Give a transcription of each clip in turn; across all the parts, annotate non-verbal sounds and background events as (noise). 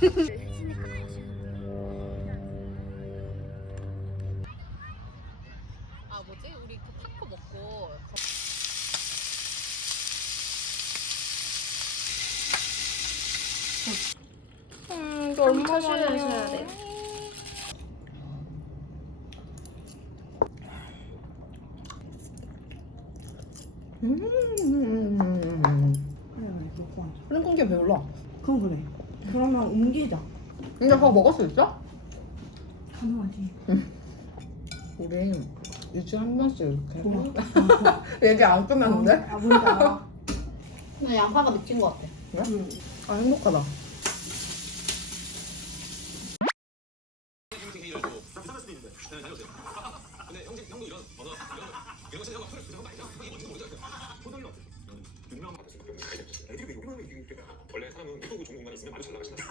아 뭐지? 우리 그 타코 먹고 음, 이거 얼마 쳐셔야 돼. 그런 공기 배울라. 그건 그래. 그러면 옮기자. 근데 그거 먹을 수 있어? 가능하지. 우리 일주일에 한 번씩 이렇게 고마워. (laughs) 얘기 안 끝났는데? 아, 뭔지 알아. 근데 양파가 미친 것 같아. 응. 아 행복하다. 있으면 아주 잘 나가신다.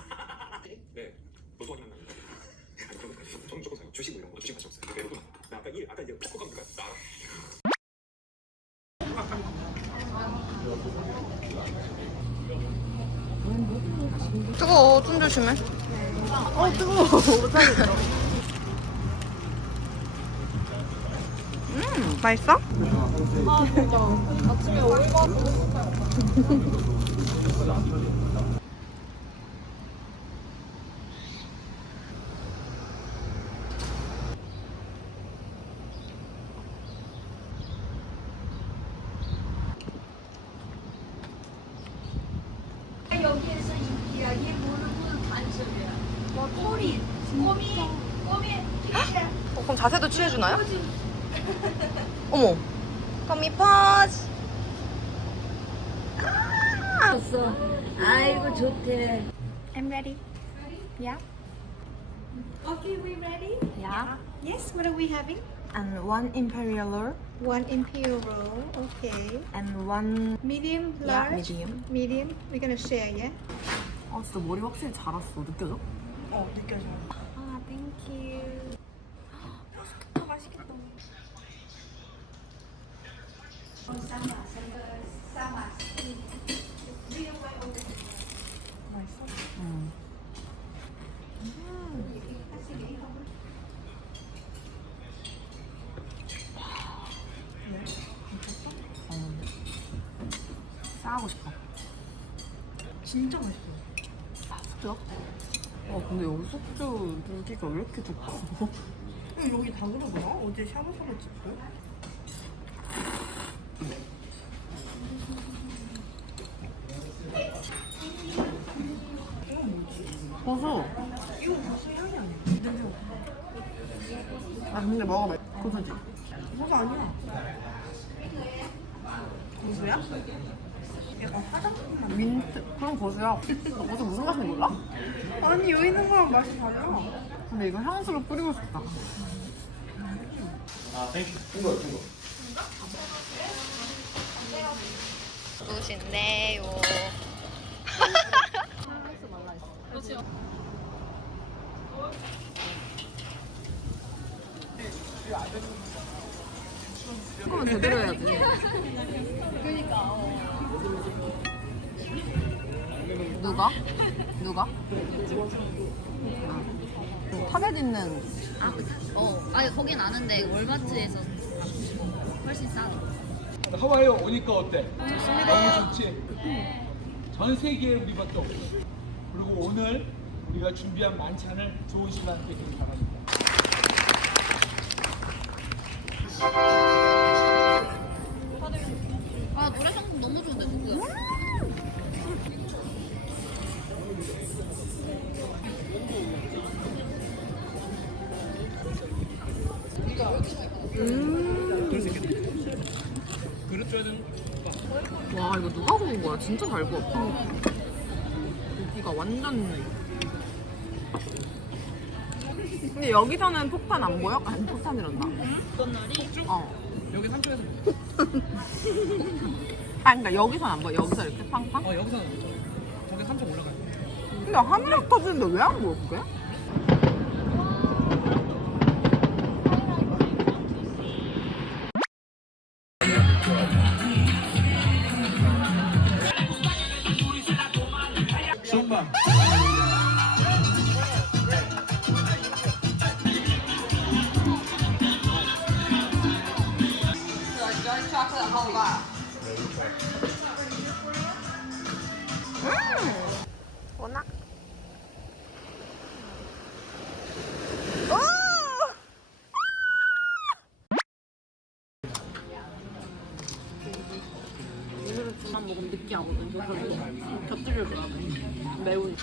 네, 로또 확인 한다. 아니 그런 거 아니에요. 저는 무조건 사요. 주식 뭐 이런 거 주식 관심 없어요. 네, 로또. 나 아까 일 아까 이제 포커 가니까 나 뜨거워. 좀 조심해. 어, 뜨거워. 못하겠어. 음, 맛있어? 아 진짜 아침에 오이가 여기에서 이야기 모르고 간섭이야. 뭐 꼬미, 꼬미. 어, 그럼 자세도 취해주나요? 어머. 거미 퍼즈. 었어 아이고 좋대. I'm ready. Yeah. Okay, we ready? Yeah. Yes, what are we having? And one imperial roll One imperial roll, okay. and one Medium, yeah, large? medium. Medium. We're gonna share, yeah? 아 진짜 머리 확실히 자랐어. 느껴져? 어, 느껴져. 싸고 싶어. 진짜 맛있어. 숙주? 와 근데 여기 숙주 물기가 왜 이렇게 두꺼워? 어, 여기 다 그러더라? 어제 샤브샤브 찍고. 고수. 이거 무슨 향이 아니야? 냄새. 아 근데 먹어봐. 고수지? 뭐가 아니야. 무수야? 약간 화장품 맛. 민트. 그럼 고수야. 너 고수 무슨 맛인지 몰라? 아니 여기 있는 거랑 맛이 달라. 근데 이거 향수를 뿌리고 싶다. 무엇인데요? 그러면 제대로 해야지. 누가? 누가? 타겟 있는 아, 어. 아니 거긴 아는데 월마트에서 훨씬 싸. 하와이 오니까 어때? 너무 좋지? 전 세계에 우리밖에 없어. 그리고 오늘 우리가 준비한 만찬을 좋은 시간 되기를 바랍니다. 와 이거 누가 구운 거야? 진짜 잘 구웠다. 고기가 완전. 근데 여기서는 폭탄 안 보여? 아니 폭탄이란다. 어. 여기 삼촌에서 아 그러니까 여기선 안 보여. 여기서 이렇게 팡팡. 어 여기서 저기 삼촌 올라가요. 근데 하늘에 터지는데 왜 안 보여 그게? 손만. 워낙 오늘은 그만 먹으면 느끼하거든. 그래서 곁들여줘야 돼. 매운.